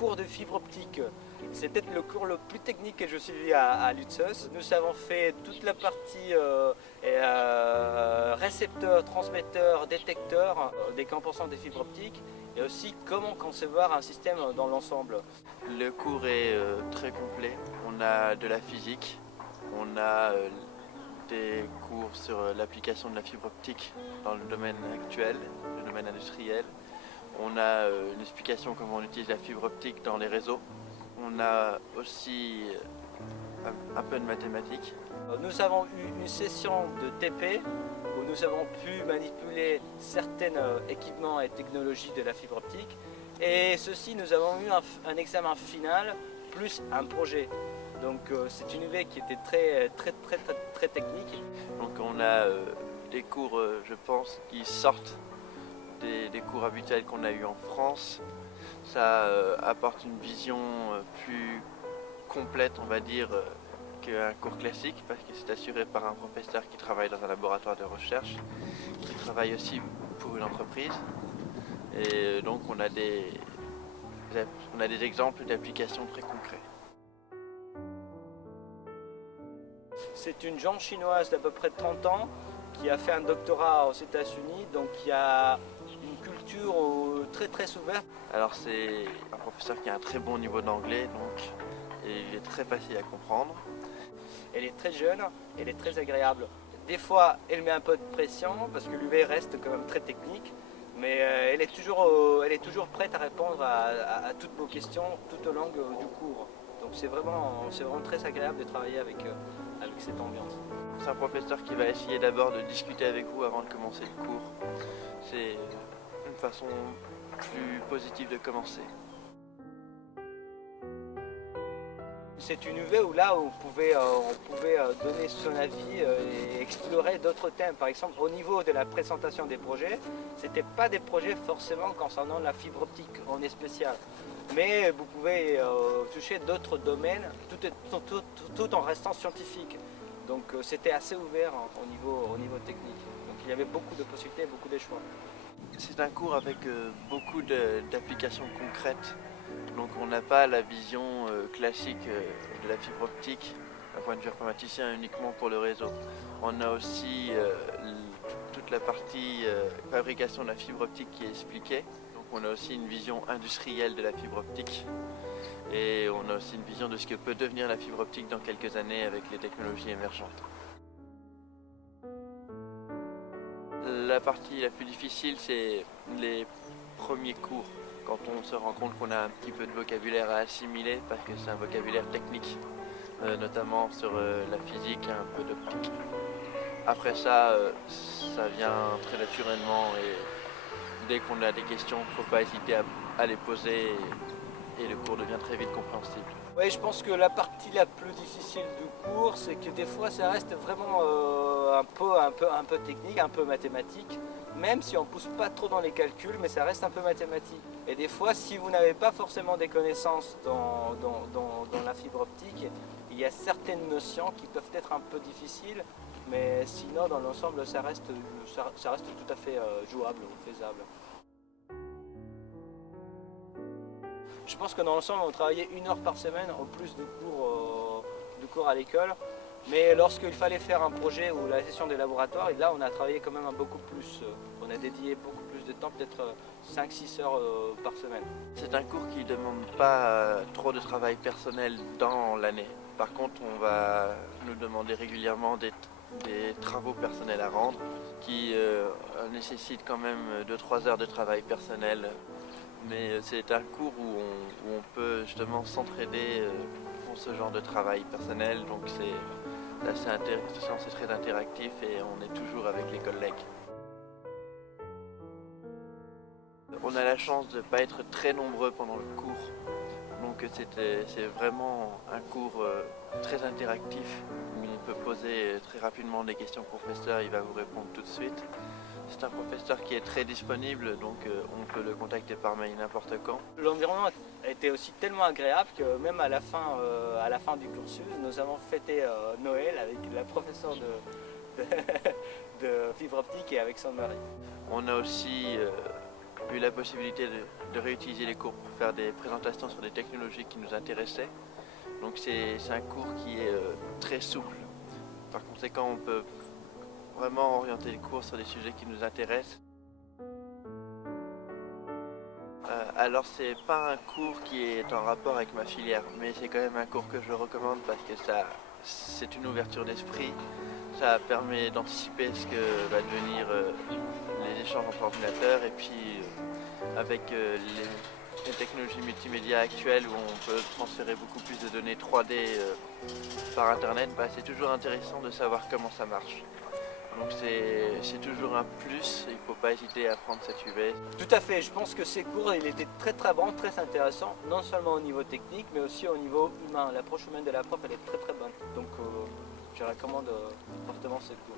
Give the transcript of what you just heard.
cours de fibre optique, c'est peut-être le cours le plus technique que je suivi à l'UTSUS. Nous avons fait toute la partie récepteur, transmetteur, détecteur des composants des fibres optiques et aussi comment concevoir un système dans l'ensemble. Le cours est très complet. On a de la physique, on a des cours sur l'application de la fibre optique dans le domaine actuel, le domaine industriel. On a une explication comment on utilise la fibre optique dans les réseaux. On a aussi un peu de mathématiques. Nous avons eu une session de TP où nous avons pu manipuler certains équipements et technologies de la fibre optique. Et ceci, nous avons eu un examen final plus un projet. Donc c'est une UV qui était très technique. Donc on a des cours, je pense, qui sortent des cours habituels qu'on a eu en France. Ça apporte une vision plus complète, on va dire, qu'un cours classique, parce que c'est assuré par un professeur qui travaille dans un laboratoire de recherche, qui travaille aussi pour une entreprise. Et donc on a des exemples d'applications très concrets. C'est une jeune chinoise d'à peu près 30 ans qui a fait un doctorat aux États-Unis, donc qui a une culture très ouverte. Alors c'est un professeur qui a un très bon niveau d'anglais, donc il est très facile à comprendre. Elle est très jeune, elle est très agréable. Des fois, elle met un peu de pression parce que l'UV reste quand même très technique, mais elle est toujours prête à répondre à toutes vos questions tout au long du cours. Donc c'est vraiment très agréable de travailler avec cette ambiance. C'est un professeur qui va essayer d'abord de discuter avec vous avant de commencer le cours. C'est une façon plus positive de commencer. C'est une UV où là on pouvait donner son avis et explorer d'autres thèmes. Par exemple, au niveau de la présentation des projets, ce n'étaient pas des projets forcément concernant la fibre optique en spécial. Mais vous pouvez toucher d'autres domaines tout en restant scientifique. Donc c'était assez ouvert au niveau technique. Donc il y avait beaucoup de possibilités, beaucoup de choix. C'est un cours avec beaucoup d'applications concrètes. Donc on n'a pas la vision classique de la fibre optique d'un point de vue informaticien uniquement pour le réseau. On a aussi toute la partie fabrication de la fibre optique qui est expliquée. Donc on a aussi une vision industrielle de la fibre optique. Et on a aussi une vision de ce que peut devenir la fibre optique dans quelques années avec les technologies émergentes. La partie la plus difficile, c'est les premiers cours, quand on se rend compte qu'on a un petit peu de vocabulaire à assimiler, parce que c'est un vocabulaire technique, notamment sur la physique et un peu d'optique. Après ça, ça vient très naturellement et dès qu'on a des questions, il ne faut pas hésiter à les poser et le cours devient très vite compréhensible. Oui, je pense que la partie la plus difficile du cours, c'est que des fois ça reste vraiment un peu technique, un peu mathématique, même si on ne pousse pas trop dans les calculs, mais ça reste un peu mathématique. Et des fois, si vous n'avez pas forcément des connaissances dans la fibre optique, il y a certaines notions qui peuvent être un peu difficiles, mais sinon dans l'ensemble ça reste tout à fait jouable ou faisable. Je pense que dans l'ensemble, on travaillait 1 heure par semaine en plus du cours à l'école. Mais lorsqu'il fallait faire un projet ou la session des laboratoires, et là on a travaillé quand même beaucoup plus. On a dédié beaucoup plus de temps, peut-être 5-6 heures par semaine. C'est un cours qui ne demande pas trop de travail personnel dans l'année. Par contre, on va nous demander régulièrement des travaux personnels à rendre qui nécessitent quand même 2-3 heures de travail personnel. Mais c'est un cours où on peut justement s'entraider pour ce genre de travail personnel, donc c'est assez intéressant, c'est très interactif et on est toujours avec les collègues. On a la chance de ne pas être très nombreux pendant le cours, donc c'est vraiment un cours très interactif où on peut poser très rapidement des questions au professeur, il va vous répondre tout de suite. C'est un professeur qui est très disponible, donc on peut le contacter par mail n'importe quand. L'environnement a été aussi tellement agréable que même à la fin du cursus, nous avons fêté Noël avec la professeure de fibre optique et avec son mari. On a aussi eu la possibilité de réutiliser les cours pour faire des présentations sur des technologies qui nous intéressaient. Donc c'est un cours qui est très souple. Par conséquent, on peut vraiment orienter le cours sur des sujets qui nous intéressent. Alors c'est pas un cours qui est en rapport avec ma filière, mais c'est quand même un cours que je recommande parce que c'est une ouverture d'esprit. Ça permet d'anticiper ce que va devenir les échanges entre ordinateurs et puis avec les technologies multimédia actuelles où on peut transférer beaucoup plus de données 3D par internet, c'est toujours intéressant de savoir comment ça marche. Donc c'est toujours un plus, il ne faut pas hésiter à prendre cette UBS. Tout à fait, je pense que ces cours il était très très bon, très intéressant, non seulement au niveau technique mais aussi au niveau humain. L'approche humaine de la prof elle est très très bonne, donc je recommande fortement ces cours.